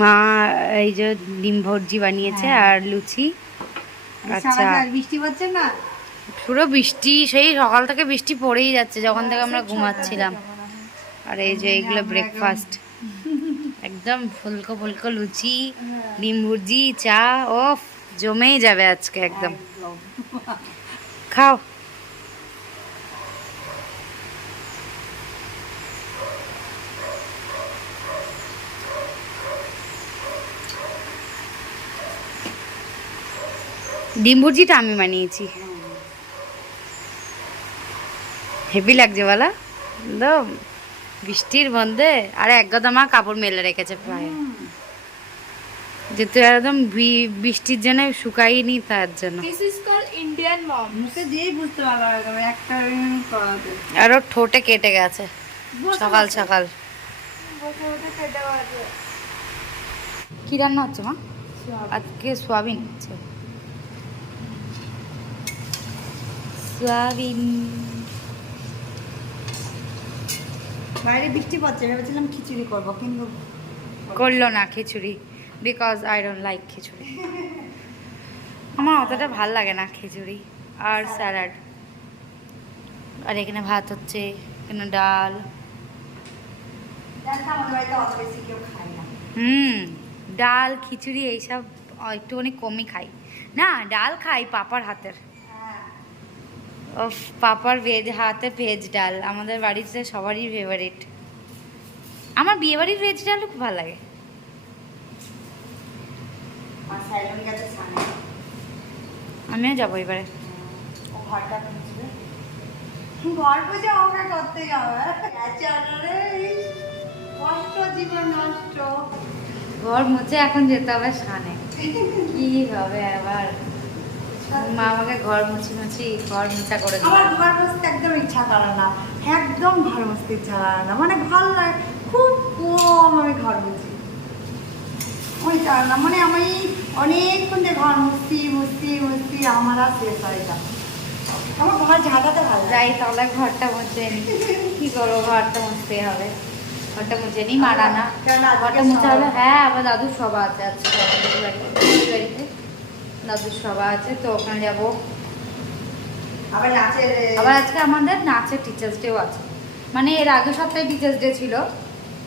মা এই যে ডিম ভর্জি বানিয়েছে আর লুচি। আচ্ছা, বৃষ্টি পড়ছে না? পুরো বৃষ্টি, সেই সকাল থেকে বৃষ্টি পড়েই যাচ্ছে যখন থেকে আমরা ঘুমাচ্ছিলাম। আর এই যে এইগুলো ব্রেকফাস্ট, একদম ফুলকো ফুলকো লুচি, ডিম ভুর্জি, চা। ও জমেই যাবে আজকে একদম। খাও। ডিম ভুর্জিটা আমি বানিয়েছি, হেভি লাগছে বলা একদম বৃষ্টির মধ্যে। আর এক গাদা মা কাপড় মেলে রেখেছে প্রায়, যেহেতু একদম বৃষ্টির জন্য শুকাইনি তার জন্য। ইন্ডিয়ান মম, মুখে দিয়েই বুঝতে পারবো একটা করাতে। আর ওর ঠোঁটে কেটে গেছে সকাল সকাল। কি রান্না হচ্ছে মা আজকে? সোয়াবিন হচ্ছে, সোয়াবিন। বাইরে বৃষ্টি পড়ছে, ভেবেছিলাম খিচুড়ি করবো কিন্তু করলো না খিচুড়ি, বিকজ আই ডোন্ট লাইক খিচুড়ি। আমার অতটা ভাল লাগে না খিচুড়ি আর স্যালাড। আর এখানে ভাত হচ্ছে, এখানে ডাল। ডাল খিচুড়ি এইসব একটুখানি কমই খাই না। ডাল খাই পাপার হাতের, ও পাপার হাতে ভেজ ডাল আমাদের বাড়িতে সবারই ফেভারিট। আমার বিয়ে বাড়ির ভেজ ডাল খুব ভালো লাগে। আমিও যাবো এবারে। ঘর বুঝে ওকে করতে যাবে, কষ্ট জীবন নষ্ট। ঘর মুছে এখন যেতে হবে সানে, কি হবে আবার। মা আমাকে ঘর মুছি ঘর মুছা করে দিল। আমার ঘর মুছতে একদম ইচ্ছা করে না, একদম ঘর মুছতে ইচ্ছা করে না, মানে ভালো লাগে খুব কম আমি ঘর মুছি। ওই চায় না, মানে আমি অনেকক্ষণ যে ঘর মুছতি আমার আর শেষ হয় না। আমার ঘর ঝাঁটাতে ভালো যাই তাহলে ঘরটা মুছে নি, কি করবো, ঘরটা মুছতে হবে। ঘরটা মুছে নি, মারা না ঘরটা মুছে হবে। হ্যাঁ, আমার দাদুর সভা আছে আজকে বাড়িতে, দাদুর সভা আছে, তো ওখানে যাবো। আবার আজকে আমাদের নাচের টিচার্স ডেও আছে। মানে এর আগের সপ্তাহে টিচার্স ডে ছিল,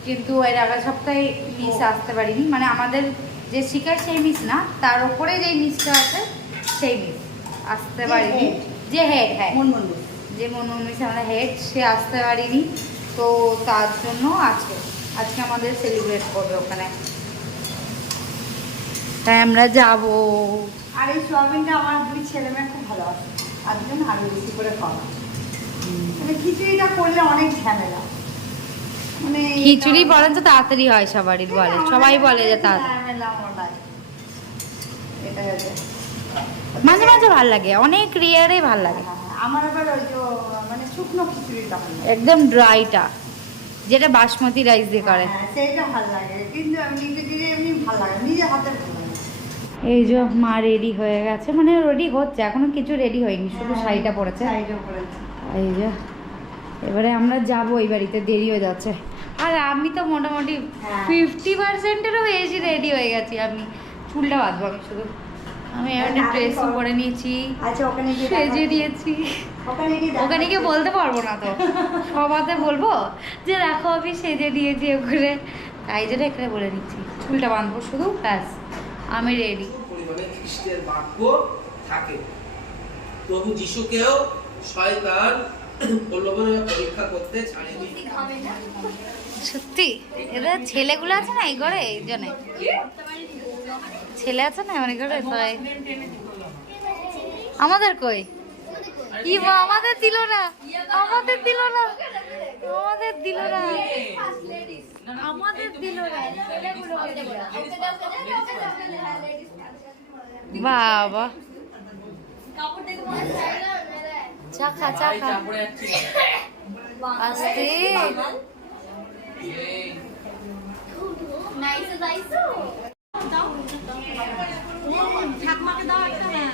কিন্তু এর আগের সপ্তাহে মিস আসতে পারিনি। মানে আমাদের যে শিকার সেই মিস না, তার উপরে যে মিসটা আছে সেই মিস আসতে পারিনি। যে হেড, হ্যাঁ যে মনমোহন মিস আমাদের হেড, সে আসতে পারিনি। তো তার জন্য আজকে আমাদের সেলিব্রেট করবে ওখানে, তাই আমরা যাবো। আর এই সোয়াবিনটা আমার দুই ছেলে মেয়ে খুব ভালোবাসে, আর জন্য আরো বেশি করে খাওয়া। মানে খিচুড়িটা করলে অনেক ঝামেলা, মানে খিচুড়ি বলেন তো তাড়াতাড়ি হয় সবারই, বলে সবাই বলে যে তাড়াতাড়ি। মাঝে মাঝে ভাল লাগে, অনেক রিয়ারে ভাল লাগে। আমার আবার ওই যে মানে শুকনো খিচুড়িটা একদম ড্রাইটা, যেটা বাসমতি রাইস দিয়ে করে, সেইটা ভালো লাগে। কিন্তু এমনি ভালো লাগে, নিজের হাতে ভালো লাগে। এই যে মা রেডি হয়ে গেছে, মানে রেডি হচ্ছে, এখনো কিছু রেডি হয়নি, শুধু শাড়িটা পরেছে। এই যে এবারে আমরা যাবো ওই বাড়িতে, দেরি হয়ে যাচ্ছে। আর আমি তো মোটামুটি 50%-এরও বেশি রেডি হয়ে গেছি। আমি চুলটা বাঁধবো, আমি শুধু আমি একটা ড্রেসও পরে নিয়েছি, সেজে দিয়েছি। ওখানে গিয়ে বলতে পারবো না তো, সবাতে বলবো যে দেখো আমি সেজে দিয়েছি ওখানে, তাই জন্য এখানে বলে নিচ্ছি। চুলটা বাঁধবো শুধু, ব্যাস আমি রেডি। খ্রিস্টের বাক্য থাকে। প্রভু যিশুকেও শয়তান প্রলোভনে পরীক্ষা করতে ছাড়েনি। সত্যি এদের ছেলেগুলো আছে না এই ঘরে, এই জন্য ছেলে আছে না অনেক ঘরে, তাই আমাদের কই আমাদের দিল না, আমাদের দিল না, আমাদের দিল না, আমাদের দিল না। বাবা চাখা চাখা আস্তে ঠাকুমাকে দাও একটা না।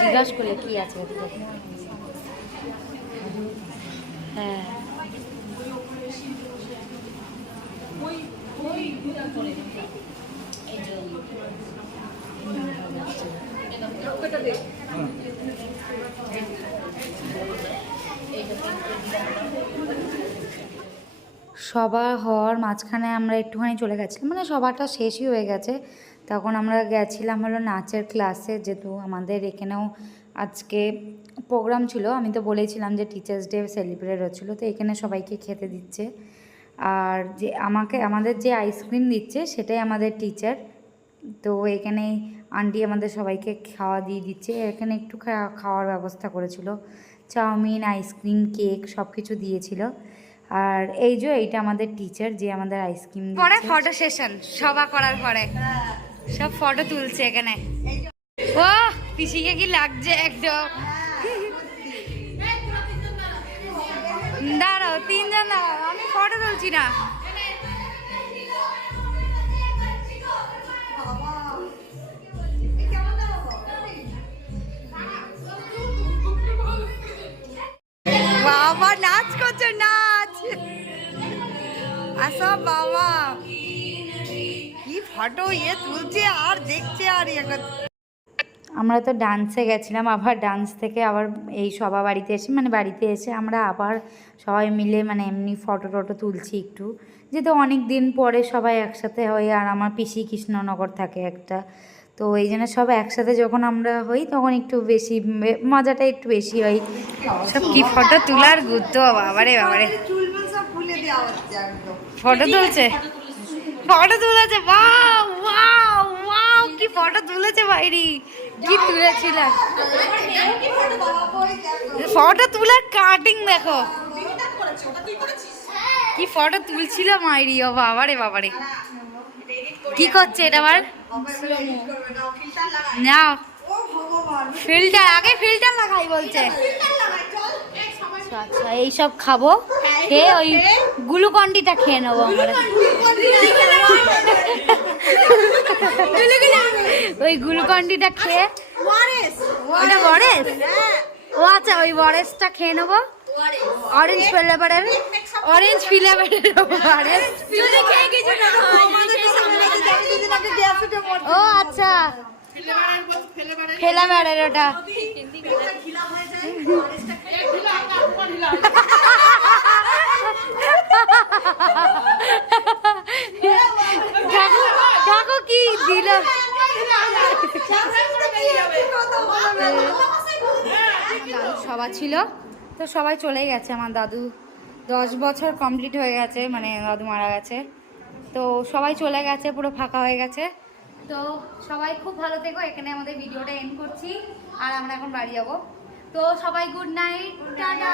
জিজ্ঞাসা করলে কি আছে হ্যাঁ সবার হওয়ার মাঝখানে আমরা একটুখানি চলে গেছিলাম, মানে সবারটা শেষই হয়ে গেছে। তখন আমরা গেছিলাম হলো নাচের ক্লাসে, যেহেতু আমাদের এখানেও আজকে প্রোগ্রাম ছিল। আমি তো বলেছিলাম যে টিচার্স ডে সেলিব্রেট হচ্ছিলো, তো এখানে সবাইকে খেতে দিচ্ছে। আর যে আমাদের যে আইসক্রিম দিচ্ছে সেটাই আমাদের টিচার। তো এখানে আন্টি আমাদের সবাইকে খাওয়া দিয়ে দিচ্ছে। এখানে একটু খাওয়ার ব্যবস্থা করেছিল, চাউমিন, আইসক্রিম, কেক সব কিছু দিয়েছিল। আর এই যে এইটা আমাদের টিচার যে আমাদের আইসক্রিম পরে ফটো সেশন সভা করার পরে সব ফটো তুলছে এখানে। ও পিসিকে কি লাগছে একদম। দাঁড়াও, তিনজন দাঁড়াও, আমি ফটো তুলছি না। বাবা নাচ করছো, নাচ আসা বাবা কি ফটো তুলছে আর দেখছে আর আমরা তো ডান্সে গেছিলাম, আবার ডান্স থেকে আবার এই সভা বাড়িতে এসে মানে বাড়িতে এসে আমরা আবার সবাই মিলে মানে এমনি ফটো টটো তুলছি একটু, যেহেতু অনেক দিন পরে সবাই একসাথে হই। আর আমার পিসি কৃষ্ণনগর থাকে একটা, তো এই জন্য সব একসাথে যখন আমরা হই তখন একটু বেশি মজাটা একটু বেশি হয়। সব কি ফটো তোলার গুরুত্ব, বাবারে বাবারে ফটো তুলছে, ফটো তুলেছে, ওয়াও ওয়াও ওয়াও কি ফটো তুলেছে বাইরি, কি তুলেছিল ফটো তুলার কাটিং দেখো, কি ফটো তুলছিল মাইরি। ও বাবারে বাবারে কি করছে এটা আবার, নাও ফিল্টার, আগে ফিল্টার লাগাই বলছে। আচ্ছা এইসব খাবো, খেয়ে ওই গ্লুকন্ডিটা খেয়ে নেবো আমরা। ওই গ্লুকন্ডিটা খেয়ে, ওটা বরেস, ও আচ্ছা ওই বরেসটা খেয়ে নেবো। অরেঞ্জ ফ্লেভারের, অরেঞ্জ ফ্লেভারের বরেস। ও আচ্ছা ফ্লেভারের ওটা। দেখো কি দিল, সবাই ছিল তো সবাই চলে গেছে। আমার দাদু 10 বছর কমপ্লিট হয়ে গেছে, মানে দাদু মারা গেছে, তো সবাই চলে গেছে, পুরো ফাঁকা হয়ে গেছে। তো সবাই খুব ভালো থেকো, এখানে আমাদের ভিডিওটা এন্ড করছি, আর আমরা এখন বাড়ি যাবো। তো সবাই গুড নাইট, টাটা।